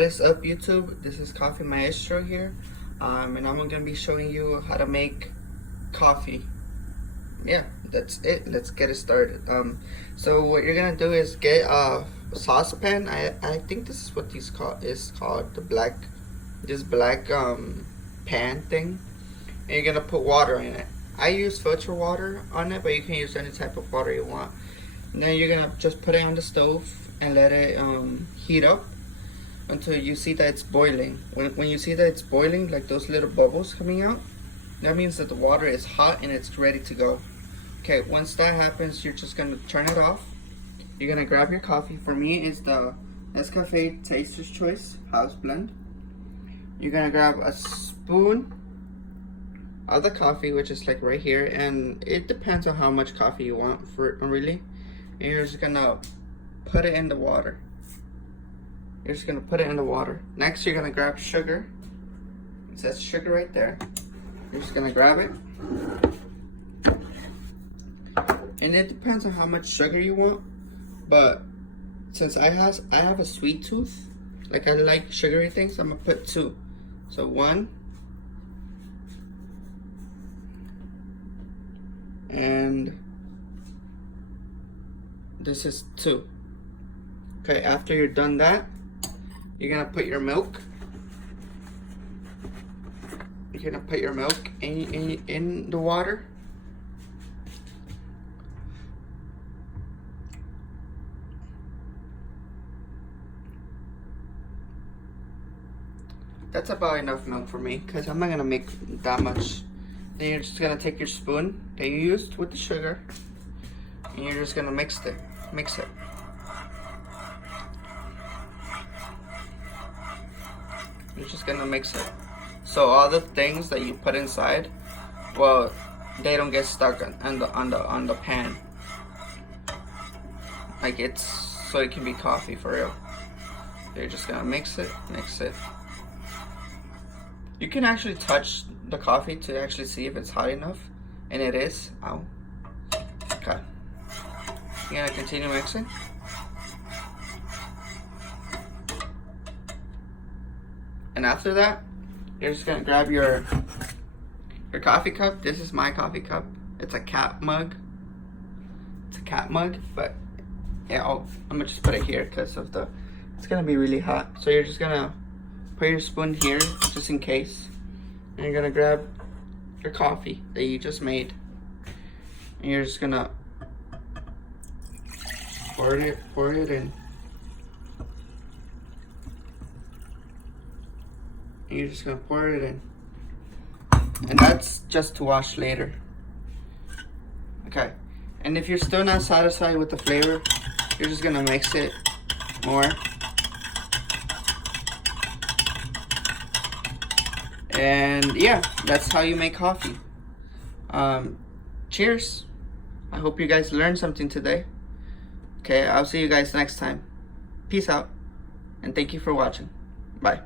What is up, YouTube? This is Coffee Maestro here, and I'm gonna be showing you how to make coffee. Yeah, that's it. Let's get it started. So what you're gonna do is get a saucepan. I think this is what is called the black pan thing, and you're gonna put water in it. I use filter water on it, but you can use any type of water you want. And then you're gonna just put it on the stove and let it heat up until you see that it's boiling. When you see that it's boiling, like those little bubbles coming out, that means that the water is hot and it's ready to go. Okay, once that happens, you're just gonna turn it off. You're gonna grab your coffee. For me, it's the Nescafe Taster's Choice House Blend. You're gonna grab a spoon of the coffee, which is like right here, and it depends on how much coffee you want for it, really. And you're just gonna put it in the water. You're just gonna put it in the water. Next, you're gonna grab sugar. It says sugar right there. You're just gonna grab it. And it depends on how much sugar you want. But since I have a sweet tooth, like I like sugary things, I'm gonna put 2. So 1. And this is 2. Okay, after you're done that, you're gonna put your milk. You're gonna put your milk in the water. That's about enough milk for me, because I'm not gonna make that much. Then you're just gonna take your spoon that you used with the sugar, and you're just gonna mix it. You're just gonna mix it. So all the things that you put inside, well, they don't get stuck on the pan. Like so it can be coffee for real. You're just gonna mix it. You can actually touch the coffee to actually see if it's hot enough, and it is. Ow. Okay. You're gonna continue mixing. And after that, you're just gonna grab your coffee cup. This is my coffee cup. It's a cat mug. But yeah, I'm gonna just put it here because it's gonna be really hot. So you're just gonna put your spoon here just in case. And you're gonna grab your coffee that you just made. And you're just gonna pour it in. And you're just gonna pour it in. And that's just to wash later. Okay. And if you're still not satisfied with the flavor, you're just gonna mix it more. And yeah, that's how you make coffee. Cheers. I hope you guys learned something today. Okay, I'll see you guys next time. Peace out. And thank you for watching. Bye.